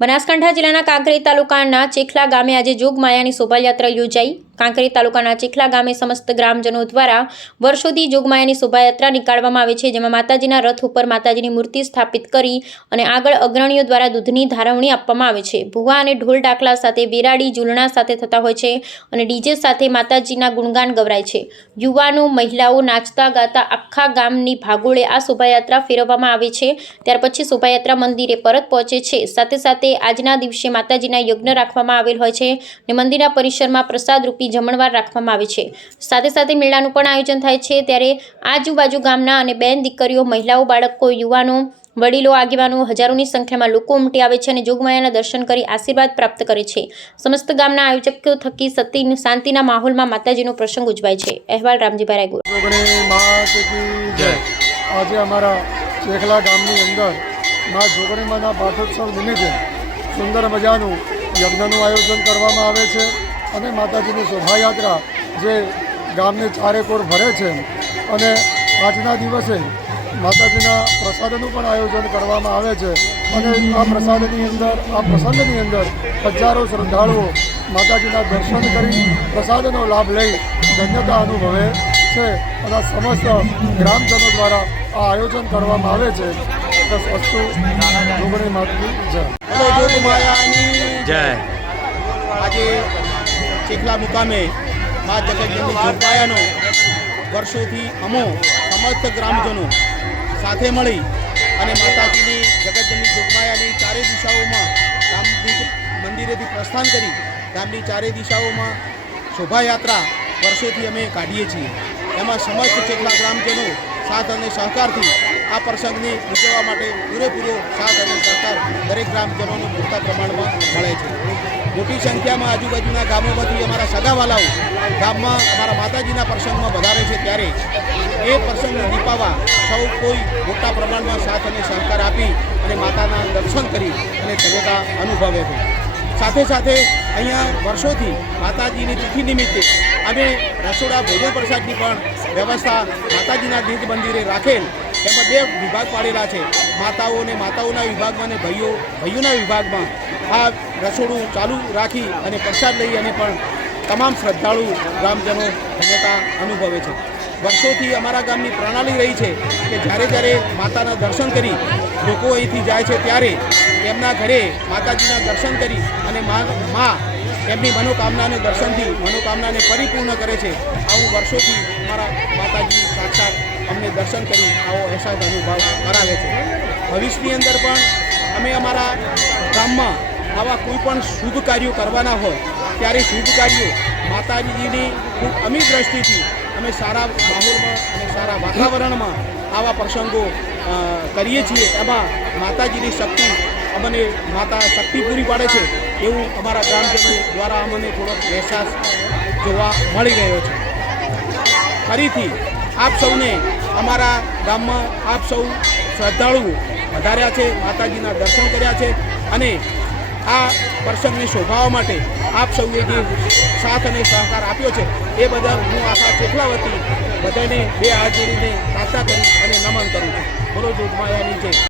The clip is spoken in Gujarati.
બનાસકાંઠા જિલ્લાના કાંકરેજ તાલુકાના ચેખલા ગામે આજે જોગમાયાની શોભાયાત્રા યોજાઈ. કાંકરેજ તાલુકાના ચેખલા ગામે સમસ્ત ગ્રામજનો દ્વારા વર્ષોથી જોગમાયાની શોભાયાત્રા નીકાળવામાં આવે છે, જેમાં માતાજીના રથ ઉપર માતાજીની મૂર્તિ સ્થાપિત કરી અને આગળ અગ્રણીઓ દ્વારા દૂધની ધારવણી આપવામાં આવે છે. ભૂવા અને ઢોલ ડાકલા સાથે વેરાડી ઝૂલણા સાથે થતા હોય છે અને ડીજે સાથે માતાજીના ગુણગાન ગવરાય છે. યુવાનો, મહિલાઓ નાચતા, ગાતા આખા ગામની ભાગોળે આ શોભાયાત્રા ફેરવવામાં આવે છે. ત્યાર પછી શોભાયાત્રા મંદિરે પરત પહોંચે છે. સાથે સાથે આજના દિવસે માતાજીના યજ્ઞ રાખવામાં આવેલ હોય છે અને મંદિરના પરિસરમાં પ્રસાદ રૂપી જમણવાર રાખવામાં આવે છે. સાથે સાથે મેળાનું પણ આયોજન થાય છે. ત્યારે આજુબાજુ ગામના અને બેન દીકરીઓ મહિલાઓ બાળકો યુવાનો વડીલો આગેવાનો હજારોની સંખ્યામાં લોકો ઉમટી આવે છે અને જોગમાયાના દર્શન કરી આશીર્વાદ પ્રાપ્ત કરે છે. સમસ્ત ગામના આયોજકો થકી સતી શાંતિના માહોલમાં માતાજીનો પ્રસંગ ઉજવાય છે. અહેવાલ રામજીભાઈ રાયગુર. આજે અમારા ચેખલા ગામની અંદર મા જોગણીમાના પાઠોત્સવ નિમિત્તે સુંદર મજાનું યજ્ઞનું આયોજન કરવામાં આવે છે. અને માતાજીની શોભાયાત્રા જે ગામને ચારેકોર ભરે છે અને આજના દિવસે માતાજીના પ્રસાદનું પણ આયોજન કરવામાં આવે છે અને આ પ્રસાદની અંદર આ પ્રસંગની અંદર હજારો શ્રદ્ધાળુઓ માતાજીના દર્શન કરી પ્રસાદનો લાભ લઈ ધન્યતા અનુભવે છે અને આ સમસ્ત ગ્રામજનો દ્વારા આ આયોજન કરવામાં આવે છે. વસ્તુ જોગણી જય. આજે ચેખલા મુકામે મા જગતજનની જોગમાયાનો વર્ષોથી અમો સમસ્ત ગ્રામજનો સાથે મળી અને માતાજીની જગતજનની જોગમાયાની ચારે દિશાઓમાં ગામથી મંદિરેથી પ્રસ્થાન કરી ગામની ચારે દિશાઓમાં શોભાયાત્રા વર્ષોથી અમે કાઢીએ છીએ. એમાં સમસ્ત ચેખલા ગ્રામજનો સાથ અને સહકારથી આ પ્રસંગને ઉજવવા માટે પૂરેપૂરો સાથ અને સહકાર દરેક ગ્રામજનોને પૂરતા પ્રમાણમાં મળે છે. મોટી સંખ્યામાં આજુબાજુના ગામોમાંથી અમારા સગાવાલાઓ ગામમાં અમારા માતાજીના પ્રસંગમાં વધારે છે ત્યારે એ પ્રસંગને દીપાવા સૌ કોઈ મોટા પ્રમાણમાં સાથ અને સહકાર આપી અને માતાના દર્શન કરી અને ધન્યતા અનુભવે છે. સાથે સાથે અહીંયા વર્ષોથી માતાજીની તિથિ નિમિત્તે અમે રસોડા ભોજન પ્રસાદની પણ વ્યવસ્થા માતાજીના નિજ મંદિરે રાખેલ તેમાં બે વિભાગ પાડેલા છે. માતાઓને માતાઓના વિભાગમાં અને ભાઈઓ, ભાઈઓના વિભાગમાં આ રસોડું ચાલુ રાખી અને પ્રસાદ લઈ અને પણ તમામ શ્રદ્ધાળુ ગ્રામજનો ધન્યતા અનુભવે છે. વર્ષોથી અમારા ગામની પ્રણાલી રહી છે કે જ્યારે જ્યારે માતાના દર્શન કરી લોકો અહીંથી જાય છે ત્યારે તેમના ઘરે માતાજીના દર્શન કરી અને મા એમની મનોકામનાને દર્શનથી મનોકામનાને પરિપૂર્ણ કરે છે. આવું વર્ષોથી અમારા માતાજી સાક્ષાત દર્શન કરી આવો અહેસાસ અનુભવ કરાવે છે. ભવિષ્યની અંદર પણ અમે અમારા ગામમાં આવા કોઈ પણ શુભ કાર્યો કરવાના હોય, ત્યારે શુભ કાર્યો માતાજીની ખૂબ અમી દ્રષ્ટિથી અમે સારા માહોલમાં અને સારા વાતાવરણમાં આવા પ્રસંગો કરીએ છીએ. એમાં માતાજીની શક્તિ અમને માતા શક્તિ પૂરી પાડે છે એવું અમારા ગ્રામજનો દ્વારા અમને થોડોક અહેસાસ જોવા મળી રહ્યો છે. ફરીથી આપ સૌને અમારા ગામમાં આપ સૌ શ્રદ્ધાળુઓ વધાર્યા છે, માતાજીના દર્શન કર્યા છે અને આ પ્રસંગને શોભાવવા માટે આપ સૌએ જે સાથ અને સહકાર આપ્યો છે, એ બદલ હું આખા ચોખલા વતી બધાને બે હાથ જોડીને પ્રાર્થના કરી અને નમન કરું છું. બોલો જોગમાયાની જય